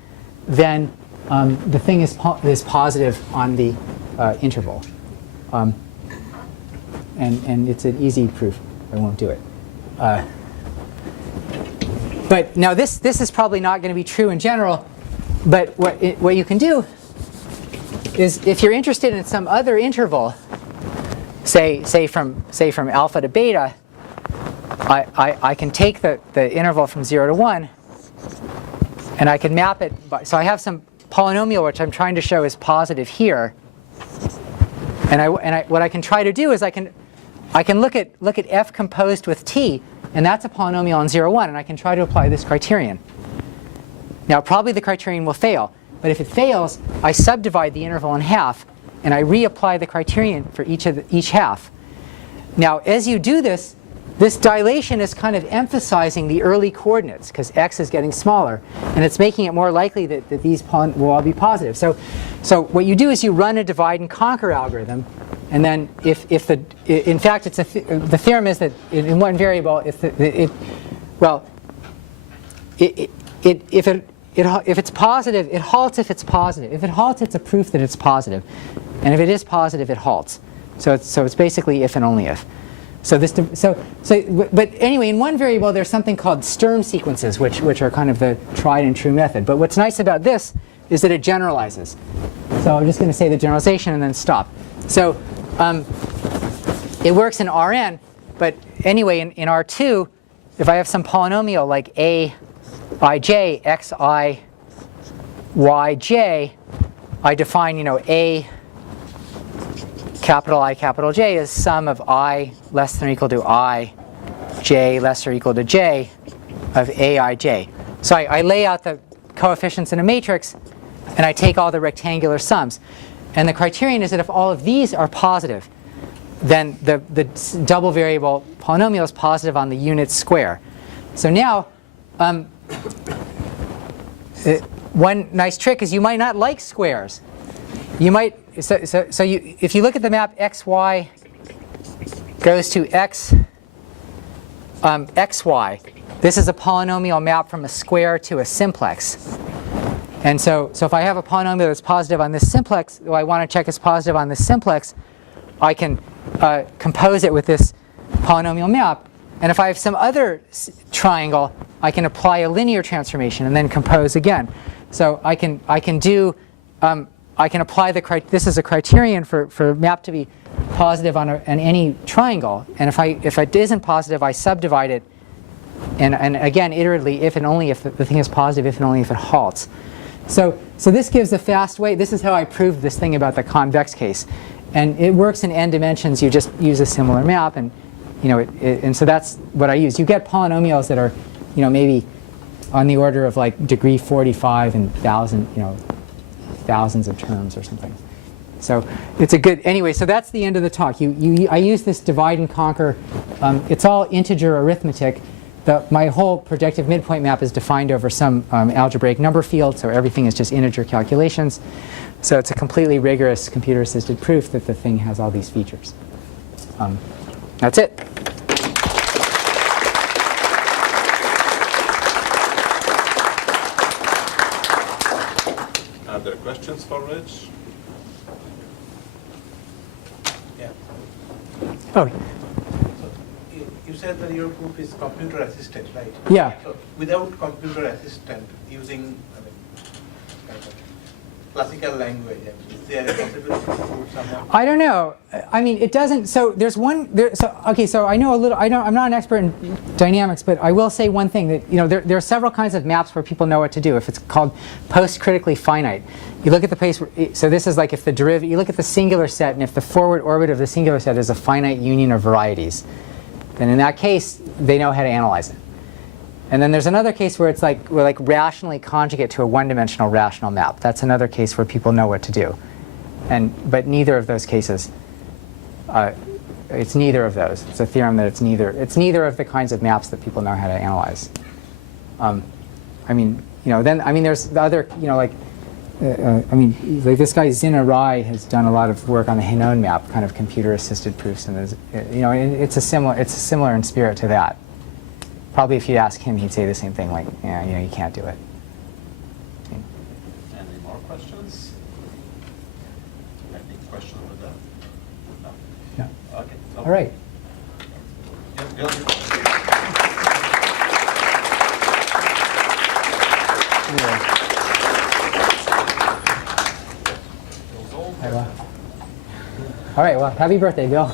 then the thing is positive on the interval. And it's an easy proof. I won't do it. But now this is probably not going to be true in general. But what you can do is if you're interested in some other interval, say from alpha to beta, I can take the interval from 0 to 1, and I can map it. So I have some polynomial which I'm trying to show is positive here, and what I can try to do is I can look at f composed with t, and that's a polynomial on 0, 1, and I can try to apply this criterion. Now probably the criterion will fail. But if it fails, I subdivide the interval in half, and I reapply the criterion for each half. Now, as you do this, this dilation is kind of emphasizing the early coordinates, because x is getting smaller, and it's making it more likely that these will all be positive. So what you do is you run a divide and conquer algorithm, and then in fact, the theorem is that in one variable, if it's positive, it halts if it's positive. If it halts, it's a proof that it's positive. And if it is positive, it halts. So it's basically if and only if. But anyway, in one variable, there's something called Sturm sequences, which are kind of the tried and true method. But what's nice about this is that it generalizes. So I'm just going to say the generalization and then stop. So it works in Rn. But anyway, in R2, if I have some polynomial like a ij, xi, yj, I define, a capital I capital J is sum of I less than or equal to I, j less or equal to j of aij. So I lay out the coefficients in a matrix, and I take all the rectangular sums. And the criterion is that if all of these are positive, then the double variable polynomial is positive on the unit square. So now, one nice trick is you might not like squares. You might if you look at the map xy goes to xy, this is a polynomial map from a square to a simplex. And so if I have a polynomial that's positive on this simplex, I want to check it's positive on this simplex, I can compose it with this polynomial map. And if I have some other triangle, I can apply a linear transformation and then compose again. So I can do I can apply this is a criterion for map to be positive on any triangle. And if it isn't positive, I subdivide it. And again, iteratively, if and only if the thing is positive, if and only if it halts. So this gives a fast way. This is how I proved this thing about the convex case. And it works in n dimensions. You just use a similar map. And, and so that's what I use. You get polynomials that are, maybe on the order of like degree 45 and thousands of terms or something. So it's a good, anyway, so that's the end of the talk. I use this divide and conquer. It's all integer arithmetic. My whole projective midpoint map is defined over some algebraic number field, so everything is just integer calculations. So it's a completely rigorous computer-assisted proof that the thing has all these features. That's it. Are there questions for Rich? Yeah. Oh, So you said that your group is computer assisted, right? yeah. So without computer assistant, using kind of classical language, is there a possibility to put someone? I don't know. I mean, it doesn't. So there's one. So I know a little. I'm not an expert in dynamics, but I will say one thing that there are several kinds of maps where people know what to do. If it's called post-critically finite, you look at the place. So this is like if the derivative. You look at the singular set, and if the forward orbit of the singular set is a finite union of varieties, then in that case they know how to analyze it. And then there's another case where it's like we're like rationally conjugate to a one-dimensional rational map. That's another case where people know what to do. But neither of those cases, it's neither of those. It's a theorem that it's neither of the kinds of maps that people know how to analyze. Then there's the other, like this guy Zina Rai has done a lot of work on the Hanon map, kind of computer-assisted proofs, and there's, it's similar in spirit to that. Probably if you ask him, he'd say the same thing, like, you can't do it. Any more questions? Any question with that? No? Yeah. Okay. All right. Yes, Bill? All right, well, happy birthday, Bill.